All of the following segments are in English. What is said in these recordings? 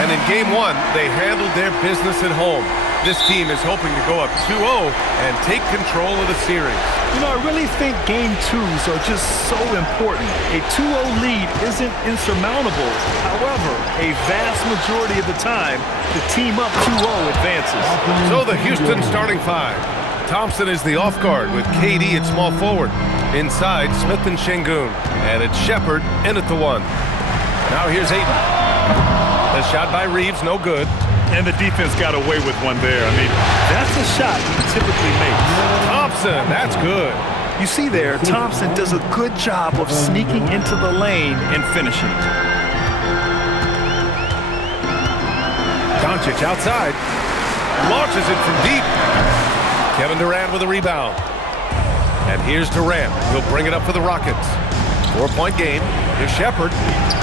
And in game one, they handled their business at home. This team is hoping to go up 2-0 and take control of the series. You know, I really think game twos are just so important. A 2-0 lead isn't insurmountable. However, a vast majority of the time, the team up 2-0 advances. So the Houston starting five. Thompson is the off guard with KD at small forward. Inside, Smith and Şengün. And it's Shepherd in at the one. Now here's Ayton. The shot by Reeves, no good. And the defense got away with one there. I mean, that's a shot he typically makes. Thompson, that's good. You see there, Thompson does a good job of sneaking into the lane and finishing. Doncic outside. Launches it from deep. Kevin Durant with a rebound. And here's Durant. He'll bring it up for the Rockets. 4-point game. Here's Shepherd.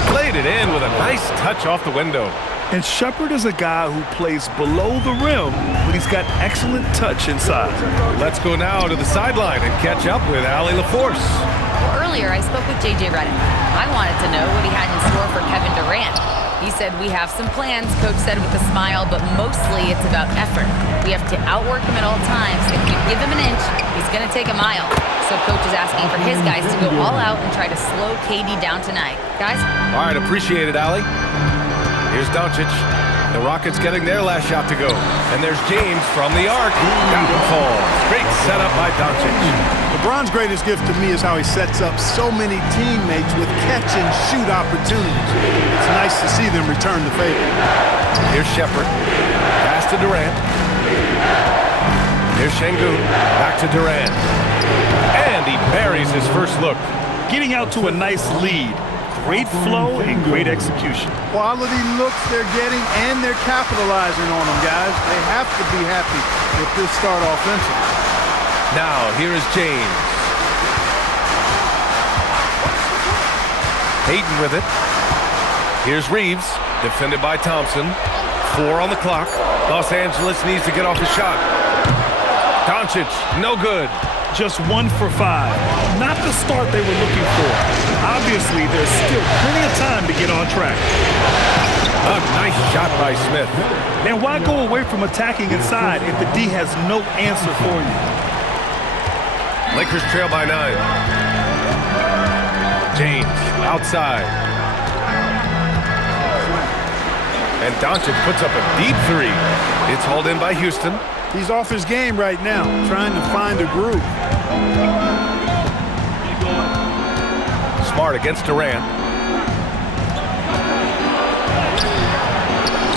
Played it in with a nice touch off the window. And Shepherd is a guy who plays below the rim, but he's got excellent touch inside. Let's go now to the sideline and catch up with Allie LaForce. Well, earlier I spoke with J.J. Redick. I wanted to know what he had in store for Kevin Durant. He said, we have some plans, Coach said with a smile, but mostly it's about effort. We have to outwork him at all times. If you give him an inch, he's going to take a mile. So Coach is asking for his guys to go all out and try to slow KD down tonight. Guys? All right, appreciate it, Allie. Here's Doncic. The Rockets getting their last shot to go. And there's James from the arc. Down falls. Great setup by Doncic. LeBron's greatest gift to me is how he sets up so many teammates with catch-and-shoot opportunities. It's nice to see them return the favor. Here's Shepherd. Pass to Durant. Here's Şengün. Back to Durant. And he buries his first look. Getting out to a nice lead. Great flow and great execution. Quality looks they're getting, and they're capitalizing on them, guys. They have to be happy with this start offensively. Now, here is James. Ayton with it. Here's Reeves, defended by Thompson. 4 on the clock. Los Angeles needs to get off a shot. Doncic, no good. Just 1 for 5. Not the start they were looking for. Obviously, there's still plenty of time to get on track. A nice shot by Smith. And why go away from attacking inside if the D has no answer for you? Lakers trail by 9. James outside. And Doncic puts up a deep 3. It's hauled in by Houston. He's off his game right now, trying to find a groove. Smart against Durant.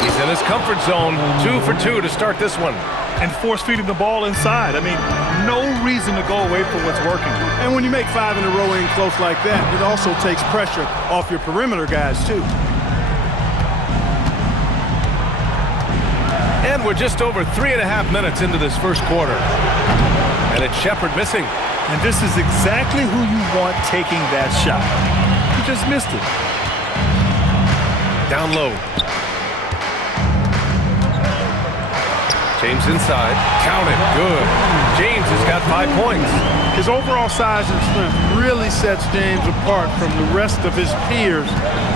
He's in his comfort zone. 2 for 2 to start this one. And force-feeding the ball inside. I mean, no reason to go away from what's working. And when you make 5 in a row in close like that, it also takes pressure off your perimeter guys, too. And we're just over 3.5 minutes into this first quarter. And it's Shepherd missing. And this is exactly who you want taking that shot. He just missed it. Down low. James inside. Count it. Good. James has got 5 points. His overall size and strength really sets James apart from the rest of his peers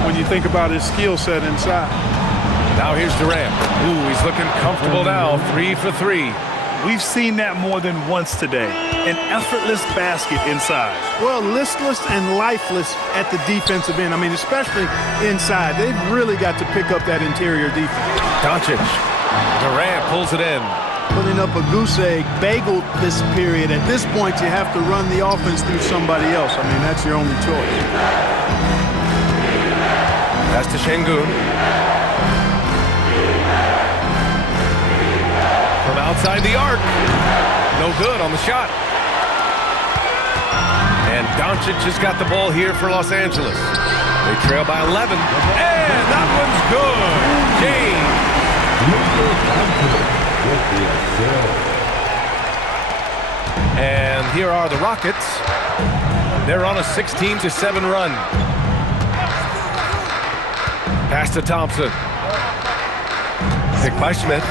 when you think about his skill set inside. Now here's Durant. Ooh, he's looking comfortable now. 3 for 3. We've seen that more than once today. An effortless basket inside. Well, listless and lifeless at the defensive end. I mean, especially inside. They've really got to pick up that interior defense. Doncic. Durant pulls it in. Putting up a goose egg bagel this period. At this point, you have to run the offense through somebody else. I mean, that's your only choice. Pass to Şengün. From outside the arc. No good on the shot. And Doncic has got the ball here for Los Angeles. They trail by 11. And that one's good. James. And here are the Rockets. They're on a 16-7 run. Pass to Thompson. Picked by Smith.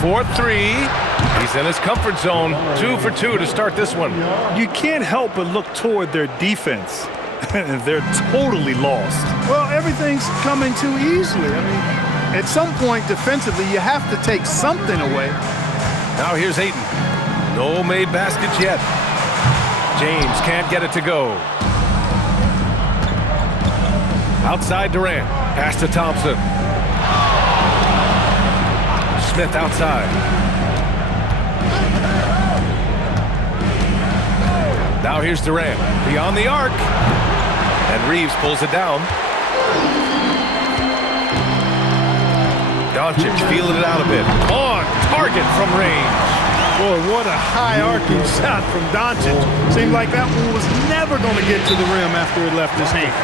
4-3. He's in his comfort zone. 2 for 2 to start this one. You can't help but look toward their defense. They're totally lost. Well, everything's coming too easily. I mean, at some point defensively, you have to take something away. Now here's Ayton. No made baskets yet. James can't get it to go. Outside Durant. Pass to Thompson. Smith outside. Now here's Durant. Beyond the arc. And Reeves pulls it down. Doncic feeling it out a bit. On target from range. Boy, what a high-arcing shot from Doncic. Seemed like that one was never going to get to the rim after it left his hand.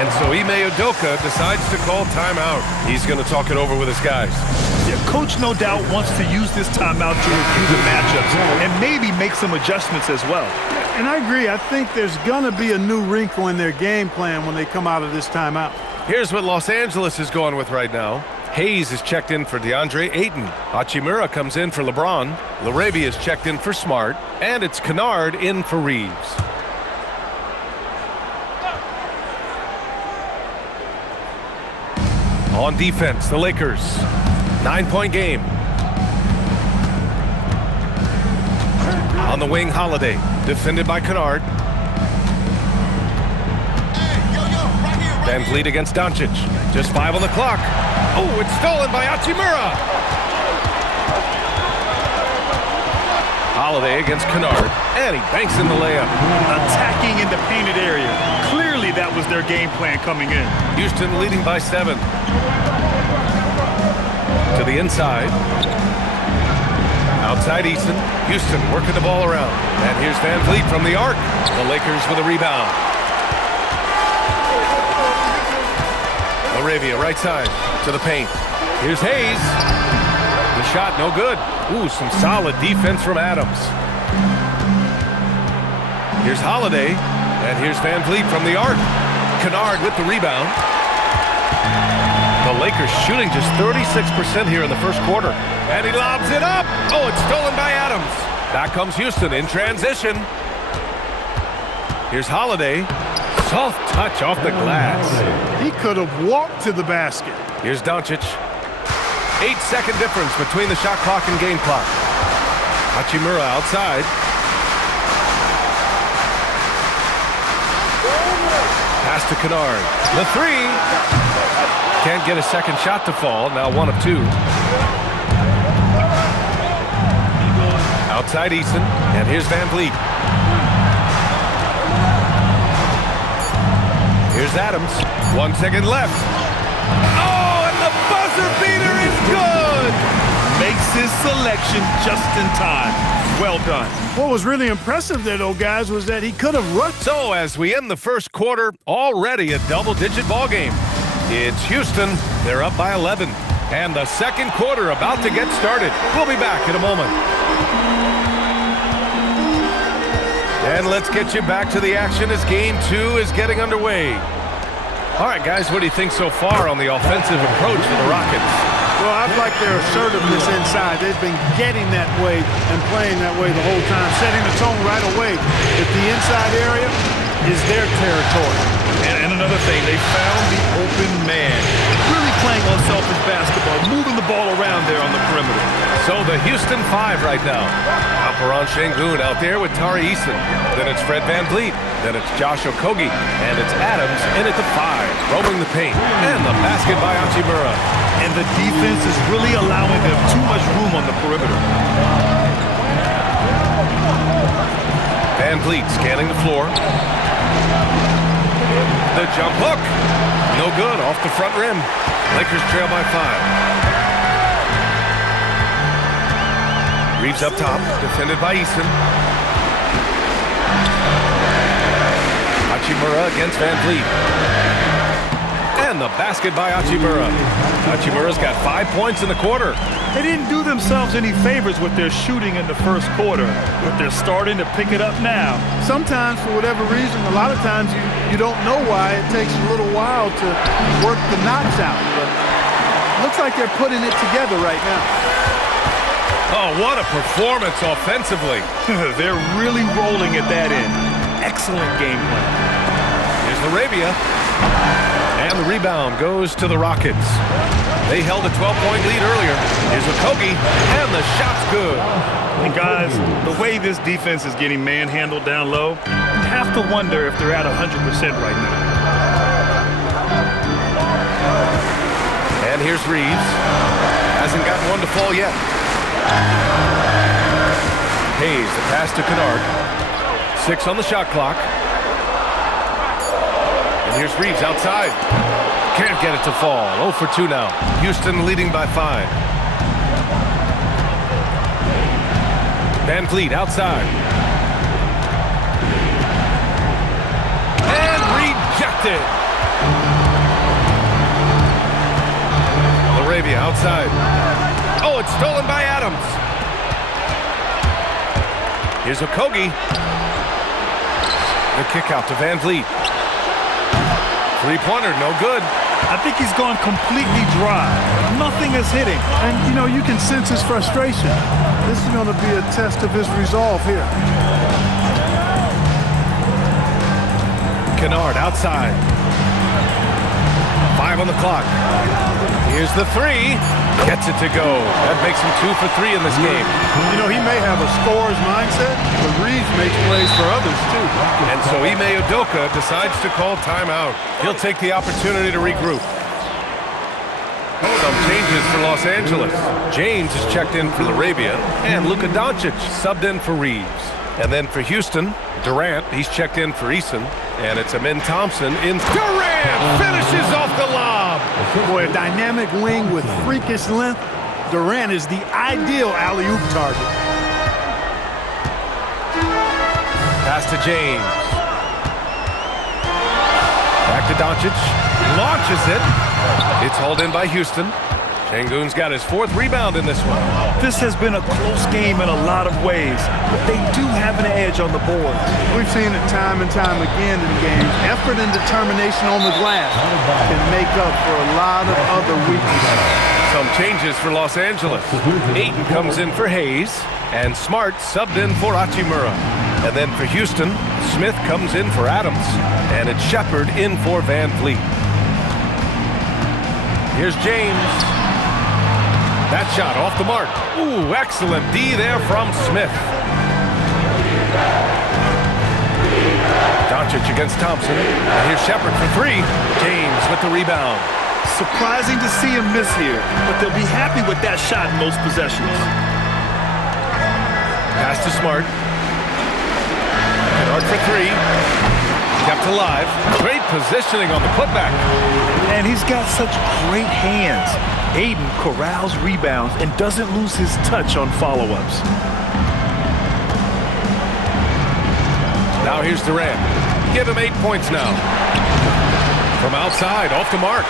And so Ime Udoka decides to call timeout. He's going to talk it over with his guys. Yeah, Coach no doubt wants to use this timeout to review the matchups and maybe make some adjustments as well. And I agree. I think there's going to be a new wrinkle in their game plan when they come out of this timeout. Here's what Los Angeles is going with right now. Hayes is checked in for DeAndre Ayton. Hachimura comes in for LeBron. LaRavia is checked in for Smart. And it's Kennard in for Reeves. On defense, the Lakers. 9-point game. On the wing, Holiday. Defended by Kennard. Van Vliet against Doncic. Just 5 on the clock. Oh, it's stolen by Hachimura. Holiday against Kennard. And he banks in the layup. Attacking in the painted area. Clearly that was their game plan coming in. Houston leading by 7. To the inside. Outside Easton. Houston working the ball around. And here's Van Vliet from the arc. The Lakers with a rebound. LaRavia, right side, to the paint. Here's Hayes. The shot, no good. Ooh, some solid defense from Adams. Here's Holiday, and here's Van Vliet from the arc. Kennard with the rebound. The Lakers shooting just 36% here in the first quarter. And he lobs it up. Oh, it's stolen by Adams. Back comes Houston in transition. Here's Holiday. Soft touch off the glass. He could have walked to the basket. Here's Doncic. 8-second difference between the shot clock and game clock. Hachimura outside. Pass to Kennard. The three. Can't get a second shot to fall. Now 1 of 2. Outside Easton. And here's Van Vliet. Here's Adams. 1 second left. Oh, and the buzzer beater is good! Makes his selection just in time. Well done. What was really impressive there, though, guys, was that he could have rushed. So as we end the first quarter, already a double-digit ball game. It's Houston. They're up by 11. And the second quarter about to get started. We'll be back in a moment. And let's get you back to the action as Game 2 is getting underway. All right, guys, what do you think so far on the offensive approach for the Rockets? Well, I like their assertiveness inside. They've been getting that way and playing that way the whole time, setting the tone right away. If the inside area is their territory. And another thing, they found the open man. Really playing unselfish basketball, moving the ball around there on the perimeter. So the Houston 5 right now. Alperen Sengun out there with Tari Eason. Then it's Fred Van Vliet. Then it's Josh Okogie. And it's Adams in at the 5, roaming the paint. And the basket by Hachimura. And the defense is really allowing them too much room on the perimeter. Van Vliet scanning the floor. The jump hook. No good, off the front rim. Lakers trail by 5. Reeves up top, defended by Easton. Hachimura against Van Vliet. And the basket by Hachimura. Hachimura's got 5 points in the quarter. They didn't do themselves any favors with their shooting in the first quarter, but they're starting to pick it up now. Sometimes, for whatever reason, a lot of times you don't know why. It takes a little while to work the knots out. But it looks like they're putting it together right now. Oh, what a performance offensively. They're really rolling at that end. Excellent game plan. Here's LaRavia. And the rebound goes to the Rockets. They held a 12-point lead earlier. Here's Okogie, and the shot's good. And guys, the way this defense is getting manhandled down low, you have to wonder if they're at 100% right now. And here's Reeves. Hasn't gotten one to fall yet. Hayes, the pass to Kennard. 6 on the shot clock. And here's Reeves outside. Can't get it to fall. 0 for 2 now. Houston leading by 5. Van Vliet outside. And rejected. LaRavia outside. Oh, it's stolen by Adams. Here's Okogie. The kick out to Van Vliet. Three-pointer, no good. I think he's gone completely dry. Nothing is hitting. And, you know, you can sense his frustration. This is going to be a test of his resolve here. Kennard outside. 5 on the clock. Here's the 3. Gets it to go. That makes him 2 for 3 in this game. You know, he may have a scorer's mindset, but Reeves makes plays for others, too. And so Ime Udoka decides to call timeout. He'll take the opportunity to regroup. Some changes for Los Angeles. James is checked in for LaRavia, and Luka Doncic subbed in for Reeves. And then for Houston, Durant, he's checked in for Eason, and it's Amin Thompson in. Durant finishes off the lob. Boy, a dynamic wing with freakish length. Durant is the ideal alley-oop target. Pass to James. Back to Doncic. Launches it. It's hauled in by Houston. Şengün's got his 4th rebound in this one. This has been a close game in a lot of ways, but they do have an edge on the board. We've seen it time and time again in games. Effort and determination on the glass can make up for a lot of other weaknesses. Some changes for Los Angeles. Ayton comes in for Hayes, and Smart subbed in for Hachimura. And then for Houston, Smith comes in for Adams, and it's Shepherd in for Van Vliet. Here's James. That shot off the mark. Ooh, excellent D there from Smith. Doncic against Thompson. And here's Shepherd for 3. James with the rebound. Surprising to see him miss here, but they'll be happy with that shot in most possessions. Pass to Smart. Kennard for 3. Kept alive. Great positioning on the putback. And he's got such great hands. Ayton corrals rebounds and doesn't lose his touch on follow-ups. Now here's Durant. Give him 8 points now. From outside, off the mark.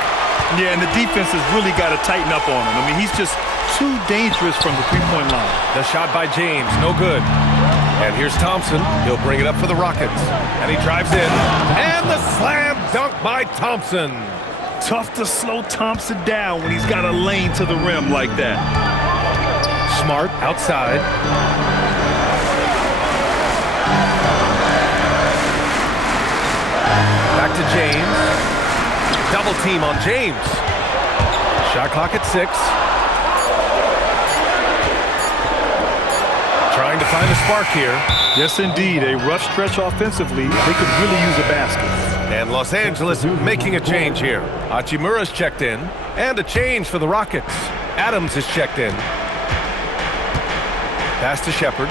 Yeah, and the defense has really got to tighten up on him. I mean, he's just too dangerous from the three-point line. The shot by James, no good. And here's Thompson. He'll bring it up for the Rockets. And he drives in. And the slam dunk by Thompson. Tough to slow Thompson down when he's got a lane to the rim like that. Smart outside. Back to James. Double team on James. Shot clock at 6. Trying to find a spark here. Yes, indeed. A rough stretch offensively. They could really use a basket. And Los Angeles making a change here. Hachimura's checked in. And a change for the Rockets. Adams is checked in. Pass to Shepherd.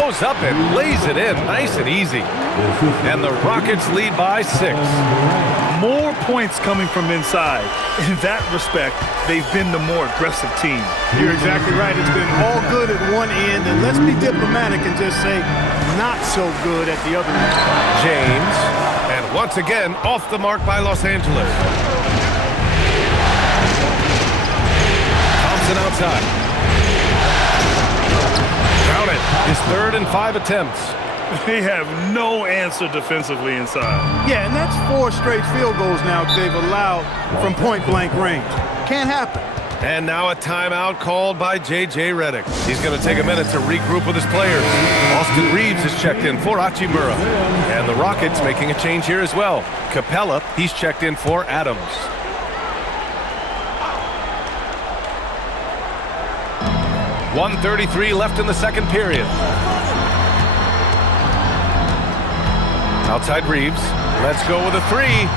Goes up and lays it in. Nice and easy. And the Rockets lead by 6. More points coming from inside. In that respect, they've been the more aggressive team. You're exactly right. It's been all good at one end, and let's be diplomatic and just say not so good at the other end. James, and once again, off the mark by Los Angeles. Thompson outside. Count it. His 3rd and 5 attempts. They have no answer defensively inside. Yeah, and that's 4 straight field goals now they've allowed from point-blank range. Can't happen. And now a timeout called by J.J. Redick. He's going to take a minute to regroup with his players. Austin Reeves is checked in for Hachimura. And the Rockets making a change here as well. Capella, he's checked in for Adams. .133 left in the second period. Outside Reeves. Let's go with a three.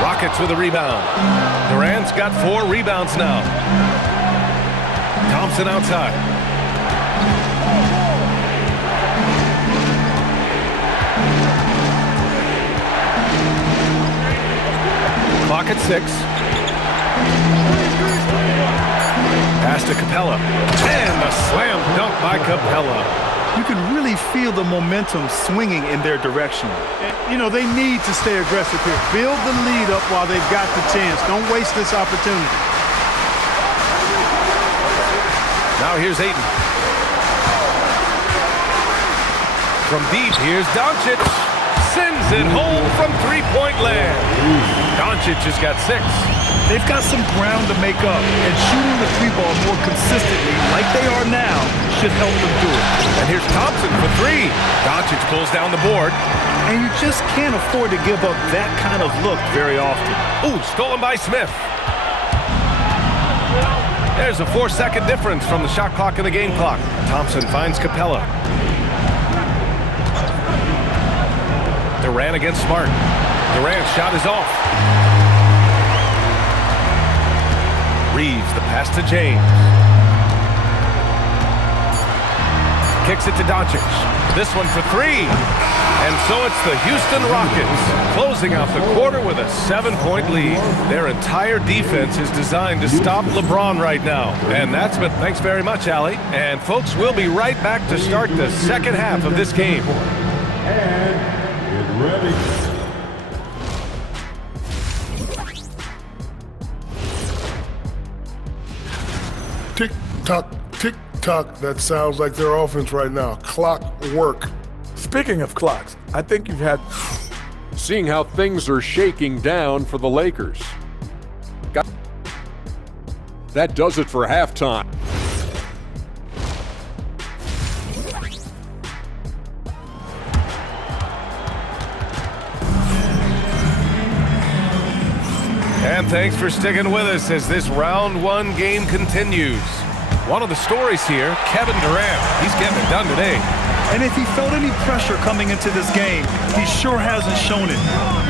Rockets with a rebound. Durant's got 4 rebounds now. Thompson outside. Clock at 6. Pass to Capella. And a slam dunk by Capella. You can really feel the momentum swinging in their direction. You know, they need to stay aggressive here. Build the lead up while they've got the chance. Don't waste this opportunity. Now here's Ayton. From deep, here's Doncic. Sends it home from three-point land. Doncic has got 6. They've got some ground to make up, and shooting the 3-ball more consistently, like they are now, should help them do it. And here's Thompson for 3. Doncic pulls down the board. And you just can't afford to give up that kind of look very often. Ooh, stolen by Smith. There's a 4-second difference from the shot clock and the game clock. Thompson finds Capella. Durant against Smart. Durant's shot is off. Reeves, the pass to James. Kicks it to Doncic. This one for 3. And so it's the Houston Rockets closing out the quarter with a 7-point lead. Their entire defense is designed to stop LeBron right now. And that's been, thanks very much, Allie. And folks, we'll be right back to start the second half of this game. And ready. Tick-tock, tick-tock. That sounds like their offense right now. Clock work. Speaking of clocks, I think you've had... Seeing how things are shaking down for the Lakers. That does it for halftime. And thanks for sticking with us as this round 1 game continues. One of the stories here, Kevin Durant. He's getting it done today. And if he felt any pressure coming into this game, he sure hasn't shown it.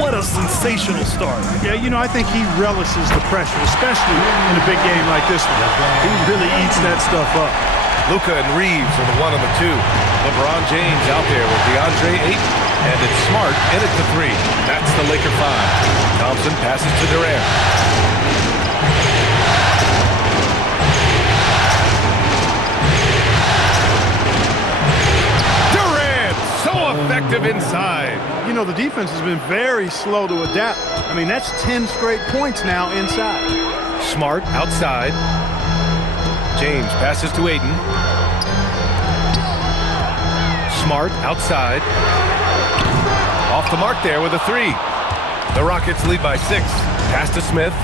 What a sensational start. Yeah, you know, I think he relishes the pressure, especially in a big game like this one. He really eats that stuff up. Luka and Reeves are the 1 and the 2. LeBron James out there with DeAndre Ayton. And it's Smart in at the 3. That's the Laker 5. Thompson passes to Durant. Effective inside. You know, the defense has been very slow to adapt. I mean, that's 10 straight points now inside. Smart outside. James passes to Ayton. Smart outside. Off the mark there with a 3. The Rockets lead by 6. Pass to Smith.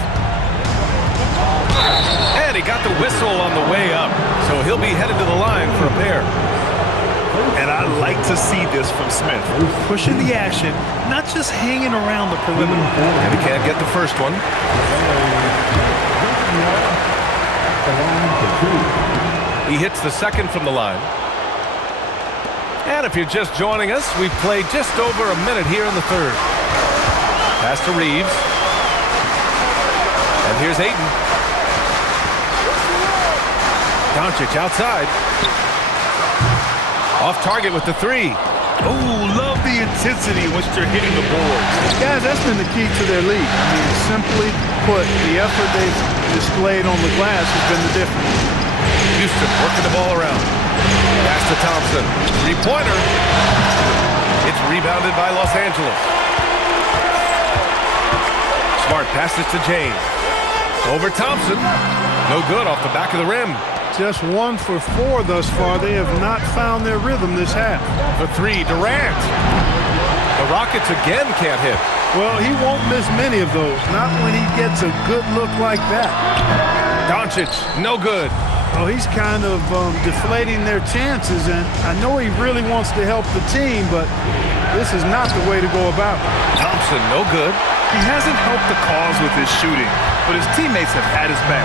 And he got the whistle on the way up. So he'll be headed to the line for a pair. And I like to see this from Smith. Pushing the action, not just hanging around the perimeter. And he can't get the first one. He hits the second from the line. And if you're just joining us, we've played just over a minute here in the third. Pass to Reeves. And here's Ayton. Doncic outside. Off target with the 3. Oh, love the intensity in which they're hitting the boards. Guys, that's been the key to their lead. I mean, simply put, the effort they've displayed on the glass has been the difference. Houston working the ball around. Pass to Thompson. 3-pointer. It's rebounded by Los Angeles. Smart passes to James. Over Thompson. No good off the back of the rim. Just 1 for 4 thus far. They have not found their rhythm this half. The 3, Durant. The Rockets again can't hit. Well, he won't miss many of those. Not when he gets a good look like that. Doncic, no good. Well, he's kind of deflating their chances, and I know he really wants to help the team, but this is not the way to go about it. Thompson, no good. He hasn't helped the cause with his shooting, but his teammates have had his back.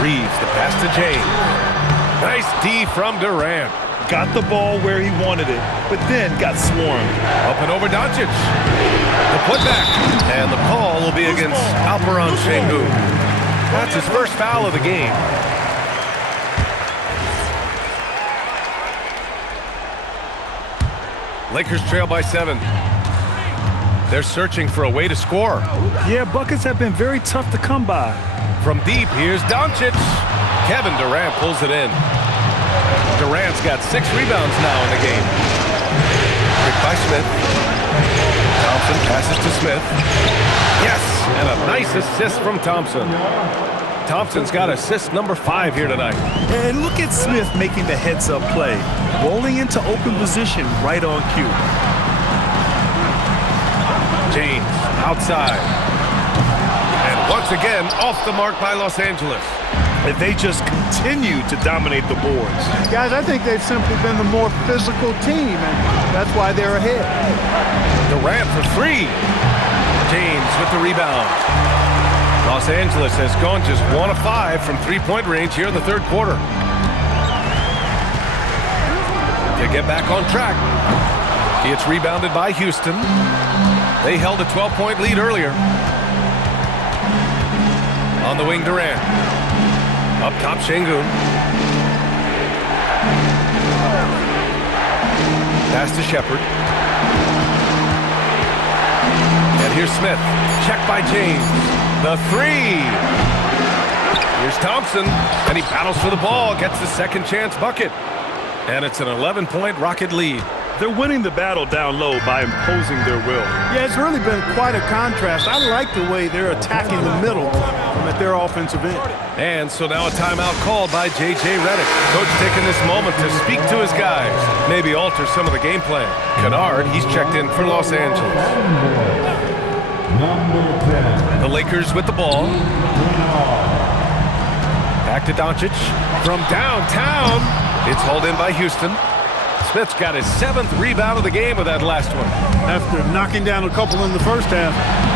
Reeves, the pass to James. Nice D from Durant. Got the ball where he wanted it, but then got swarmed. Up and over Doncic. The putback. And the call will be against Alperen Sengun. That's his first foul of the game. Lakers trail by 7. They're searching for a way to score. Yeah, buckets have been very tough to come by. From deep, here's Doncic. Kevin Durant pulls it in. Durant's got 6 rebounds now in the game. Picked by Smith. Thompson passes to Smith. Yes, and a nice assist from Thompson. Thompson's got assist number 5 here tonight. And look at Smith making the heads-up play, rolling into open position right on cue. James outside. And once again, off the mark by Los Angeles. And they just continue to dominate the boards. Guys, I think they've simply been the more physical team, and that's why they're ahead. Durant for 3. James with the rebound. Los Angeles has gone just 1 of 5 from three-point range here in the third quarter. To get back on track. It's rebounded by Houston. They held a 12-point lead earlier. On the wing, Durant. Up top, Sengun. Pass to Shepherd. And here's Smith. Check by James. The 3. Here's Thompson. And he battles for the ball. Gets the second chance bucket. And it's an 11-point Rocket lead. They're winning the battle down low by imposing their will. Yeah, it's really been quite a contrast. I like the way they're attacking the middle at their offensive end. And so now a timeout called by J.J. Redick. Coach taking this moment to speak to his guys. Maybe alter some of the game plan. Kennard, he's checked in for Los Angeles. The Lakers with the ball. Back to Doncic. From downtown. It's hauled in by Houston. Smith's got his 7th rebound of the game with that last one. After knocking down a couple in the first half,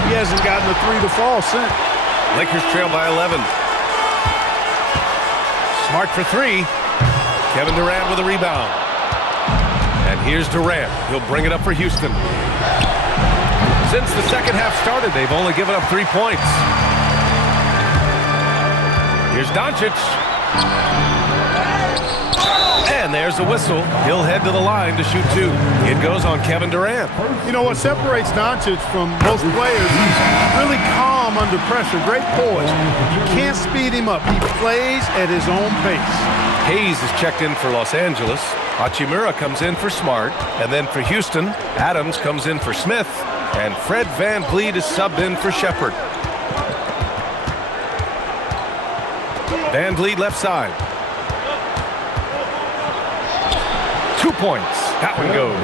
he hasn't gotten a 3 to fall since. Lakers trail by 11. Smart for 3. Kevin Durant with a rebound. And here's Durant. He'll bring it up for Houston. Since the second half started, they've only given up 3 points. Here's Doncic. And there's a whistle. He'll head to the line to shoot 2. It goes on Kevin Durant. You know what separates Doncic from most players? He's really calm under pressure. Great poise. You can't speed him up. He plays at his own pace. Hayes is checked in for Los Angeles. Hachimura comes in for Smart. And then for Houston, Adams comes in for Smith. And Fred VanVleet is subbed in for Shepherd. VanVleet left side. 2 points. That one goes.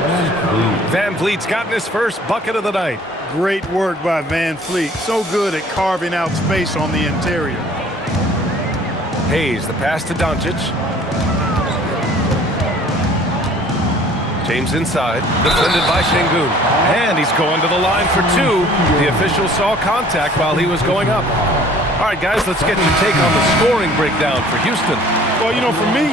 VanVleet's gotten his first bucket of the night. Great work by VanVleet. So good at carving out space on the interior. Hayes, the pass to Doncic. James inside, defended by Sengun. And he's going to the line for 2. The official saw contact while he was going up. All right, guys, let's get your take on the scoring breakdown for Houston. Well, you know, for me,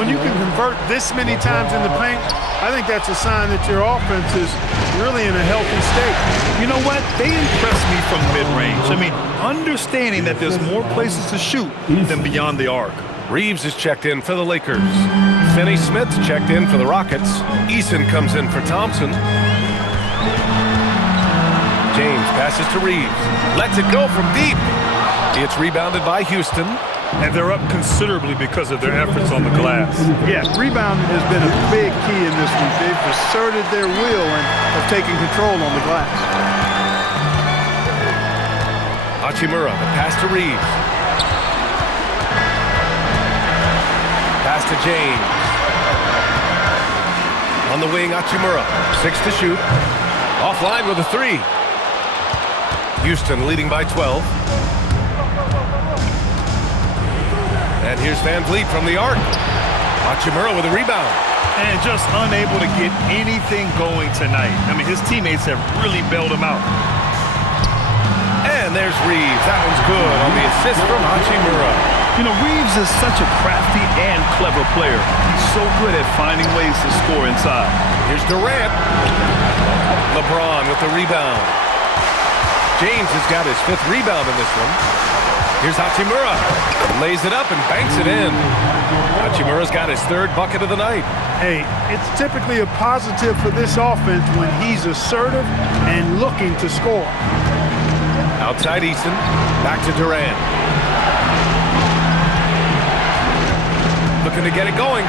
when you can convert this many times in the paint, I think that's a sign that your offense is really in a healthy state. You know what? They impress me from mid-range. I mean, understanding that there's more places to shoot than beyond the arc. Reeves is checked in for the Lakers. Finney Smith's checked in for the Rockets. Eason comes in for Thompson. James passes to Reeves. Lets it go from deep. It's rebounded by Houston. And they're up considerably because of their efforts on the glass. Yeah, rebounding has been a big key in this one. They've asserted their will and have taken control on the glass. Hachimura, the pass to Reeves. Pass to James. On the wing, Hachimura. 6 to shoot. Offline with a 3. Houston leading by 12. And here's Van Vliet from the arc. Hachimura with a rebound. And just unable to get anything going tonight. I mean, his teammates have really bailed him out. And there's Reeves. That one's good on the assist from Hachimura. You know, Reeves is such a crafty and clever player. He's so good at finding ways to score inside. Here's Durant. LeBron with the rebound. James has got his 5th rebound in this one. Here's Hachimura. Lays it up and banks it in. Hachimura's got his 3rd bucket of the night. Hey, it's typically a positive for this offense when he's assertive and looking to score. Outside Eason. Back to Durant. Looking to get it going.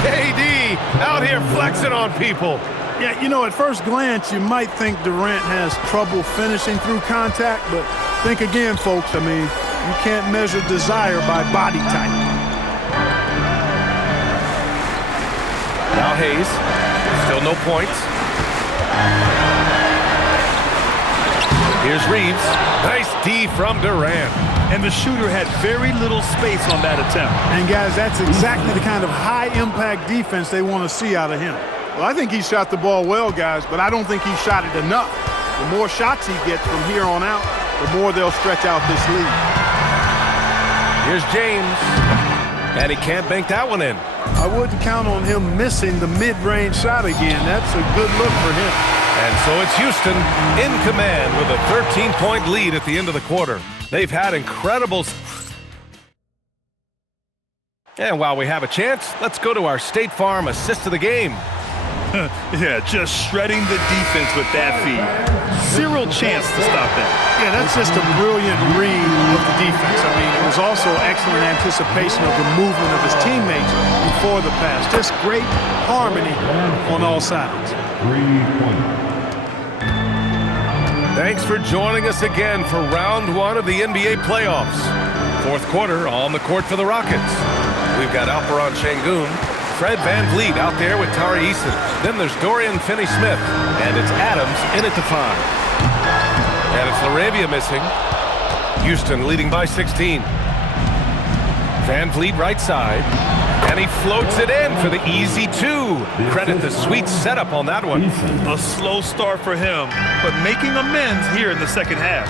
KD out here flexing on people. Yeah, you know, at first glance, you might think Durant has trouble finishing through contact, but think again, folks. I mean, you can't measure desire by body type. Now Hayes. Still no points. Here's Reeves. Nice D from Durant. And the shooter had very little space on that attempt. And, guys, that's exactly the kind of high-impact defense they want to see out of him. Well, I think he shot the ball well, guys, but I don't think he shot it enough. The more shots he gets from here on out, the more they'll stretch out this lead. Here's James. And he can't bank that one in. I wouldn't count on him missing the mid-range shot again. That's a good look for him. And so it's Houston in command with a 13-point lead at the end of the quarter. They've had incredible... And while we have a chance, let's go to our State Farm assist of the game. Yeah, just shredding the defense with that feed. Zero chance to stop that. Yeah, that's just a brilliant read of the defense. I mean, it was also excellent anticipation of the movement of his teammates before the pass. Just great harmony on all sides. 3-point. Thanks for joining us again for round 1 of the NBA playoffs. 4th quarter on the court for the Rockets. We've got Alperen Şengün, Fred VanVleet out there with Tari Eason. Then there's Dorian Finney-Smith, and it's Adams in at the 5. And it's LaRavia missing. Houston leading by 16. VanVleet right side, and he floats it in for the easy 2. Credit the sweet setup on that one. A slow start for him, but making amends here in the second half.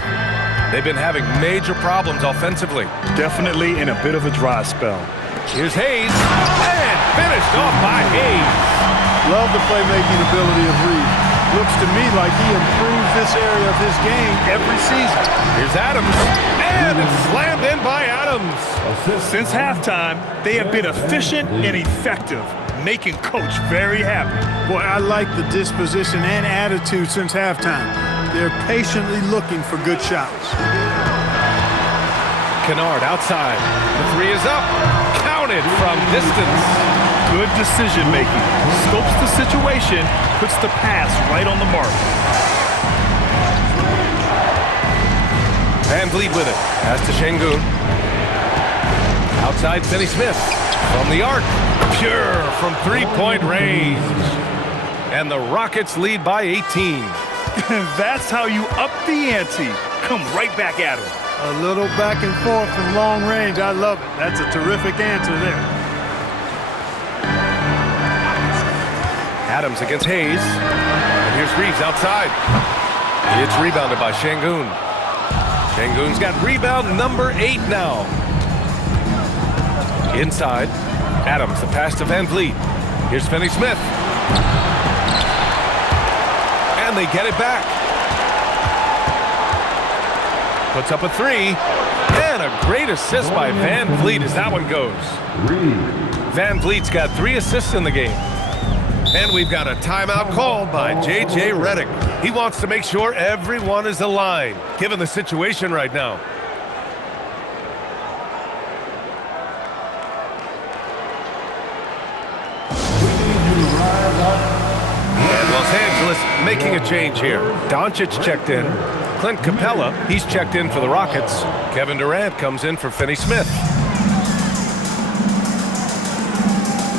They've been having major problems offensively. Definitely in a bit of a dry spell. Here's Hayes, and finished off by Hayes. Love the playmaking ability of Reeves. Looks to me like he improves this area of his game every season. Here's Adams, and it's slammed in by Adams. Since halftime, they have been efficient and effective, making Coach very happy. Boy, I like the disposition and attitude since halftime. They're patiently looking for good shots. Kennard outside. The 3 is up. Counted from distance. Good decision-making. Scopes the situation, puts the pass right on the mark. VanVleet with it. Pass to Şengün. Outside Finney-Smith. From the arc. Pure from 3-point range. And the Rockets lead by 18. That's how you up the ante. Come right back at him. A little back and forth from long range. I love it. That's a terrific answer there. Adams against Hayes. And here's Reeves outside. It's rebounded by Şengün. Şengün's got rebound number 8 now. Inside. Adams, the pass to VanVleet. Here's Finney-Smith. And they get it back. Puts up a 3. And a great assist by VanVleet as that one goes. VanVleet's got 3 assists in the game. And we've got a timeout called by J.J. Redick. He wants to make sure everyone is aligned, given the situation right now. And Los Angeles making a change here. Doncic checked in. Clint Capella, he's checked in for the Rockets. Kevin Durant comes in for Finney-Smith.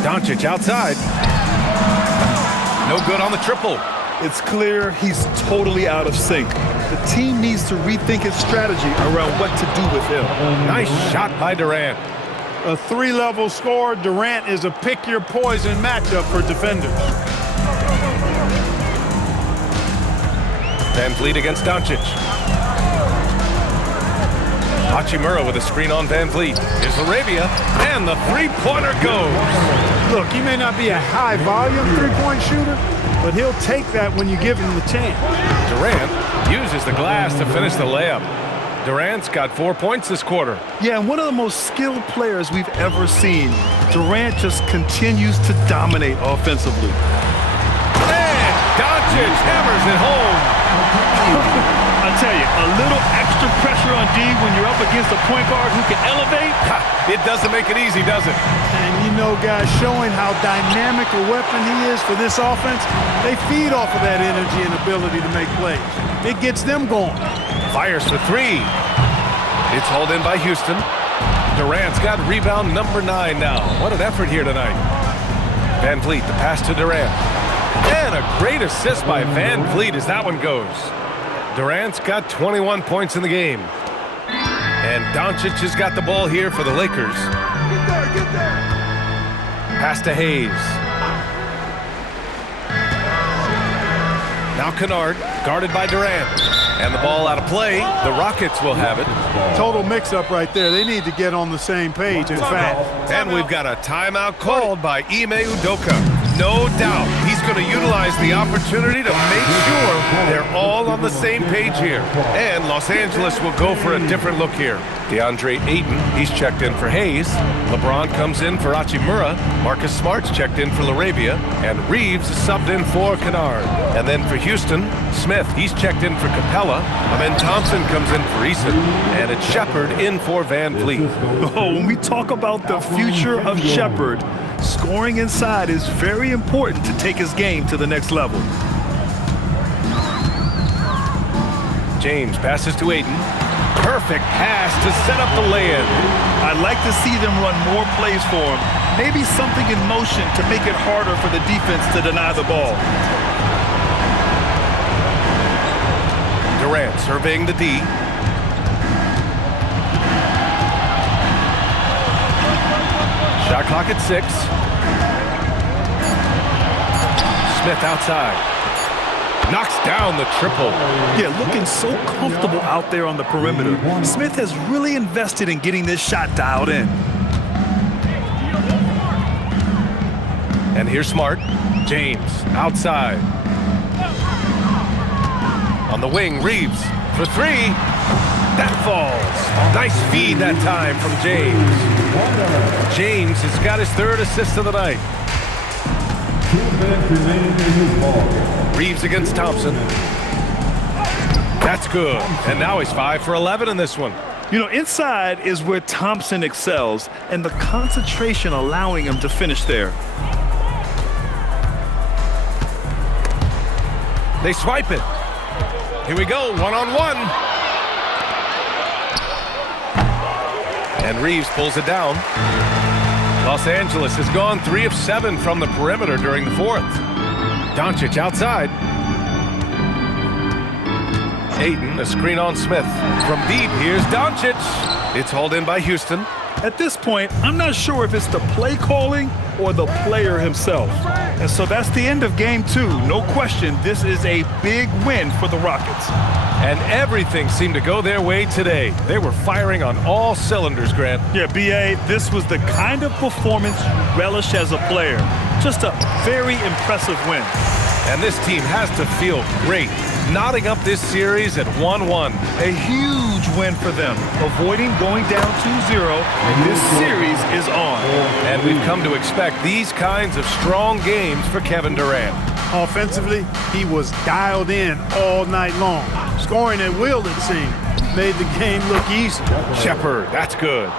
Doncic outside. No good on the triple. It's clear he's totally out of sync. The team needs to rethink its strategy around what to do with him. Nice shot by Durant. A three-level score, Durant is a pick-your-poison matchup for defenders. VanVleet against Doncic. Hachimura with a screen on VanVleet. Here's Laravia, and the three-pointer goes. Look, he may not be a high-volume three-point shooter, but he'll take that when you give him the chance. Durant uses the glass to finish the layup. Durant's got 4 points this quarter. Yeah, and one of the most skilled players we've ever seen. Durant just continues to dominate offensively. And Doncic hammers it home. I tell you, a little extra pressure on D when you're up against a point guard who can elevate. It doesn't make it easy, does it? And you know, guys, showing how dynamic a weapon he is for this offense, they feed off of that energy and ability to make plays. It gets them going. Fires for three. It's hauled in by Houston. Durant's got rebound number 9 now. What an effort here tonight. VanVleet, the pass to Durant. And a great assist by VanVleet as that one goes. Durant's got 21 points in the game. And Doncic has got the ball here for the Lakers. Get there. Pass to Hayes. Now Kennard, guarded by Durant. And the ball out of play. The Rockets will have it. Total mix-up right there. They need to get on the same page, in fact. And we've got a timeout called by Ime Udoka. No doubt he's going to utilize the opportunity to make sure they're all on the same page here. And Los Angeles will go for a different look here. DeAndre Ayton, he's checked in for Hayes. LeBron comes in for Hachimura. Marcus Smart's checked in for Laravia. And Reeves is subbed in for Kennard. And then for Houston, Smith, he's checked in for Capella. And then Thompson comes in for Eason. And it's Shepard in for VanVleet. Oh, when we talk about the future of Shepard, scoring inside is very important to take his game to the next level. James passes to Ayton. Perfect pass to set up the lay-in. I'd like to see them run more plays for him. Maybe something in motion to make it harder for the defense to deny the ball. Durant surveying the D. Shot clock at 6. Smith outside. Knocks down the triple. Yeah, looking so comfortable out there on the perimeter. Smith has really invested in getting this shot dialed in. And here's Smart. James outside. On the wing, Reeves for 3. That falls. Nice feed that time from James. James has got his 3rd assist of the night. Reeves against Thompson. That's good. And now he's 5 for 11 in this one. You know, inside is where Thompson excels, and the concentration allowing him to finish there. They swipe it. Here we go, one-on-one. And Reeves pulls it down. Los Angeles has gone 3 of 7 from the perimeter during the 4th. Doncic outside. Ayton, a screen on Smith. From deep, here's Doncic. It's hauled in by Houston. At this point, I'm not sure if it's the play calling or the player himself. And so that's the end of game 2. No question, this is a big win for the Rockets. And everything seemed to go their way today. They were firing on all cylinders, Grant. Yeah, B.A., this was the kind of performance you relish as a player. Just a very impressive win. And this team has to feel great, knotting up this series at 1-1. A huge win for them, avoiding going down 2-0, and this series is on. And we've come to expect these kinds of strong games for Kevin Durant. Offensively, he was dialed in all night long. Scoring at will, it seemed, made the game look easy. Shepard, that's good.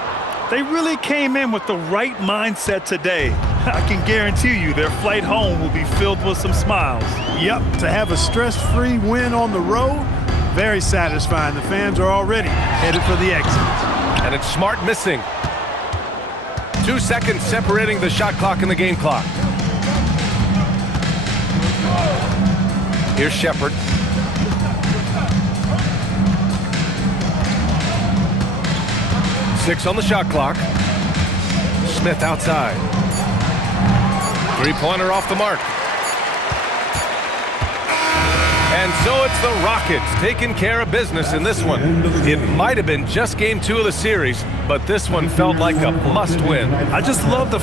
They really came in with the right mindset today. I can guarantee you their flight home will be filled with some smiles. Yep, to have a stress-free win on the road, very satisfying. The fans are already headed for the exit. And it's Smart missing. 2 seconds separating the shot clock and the game clock. Here's Shepard. Six on the shot clock. Smith outside. Three-pointer off the mark. And so it's the Rockets taking care of business in this one. It might have been just game 2 of the series, but this one felt like a must-win. I just love the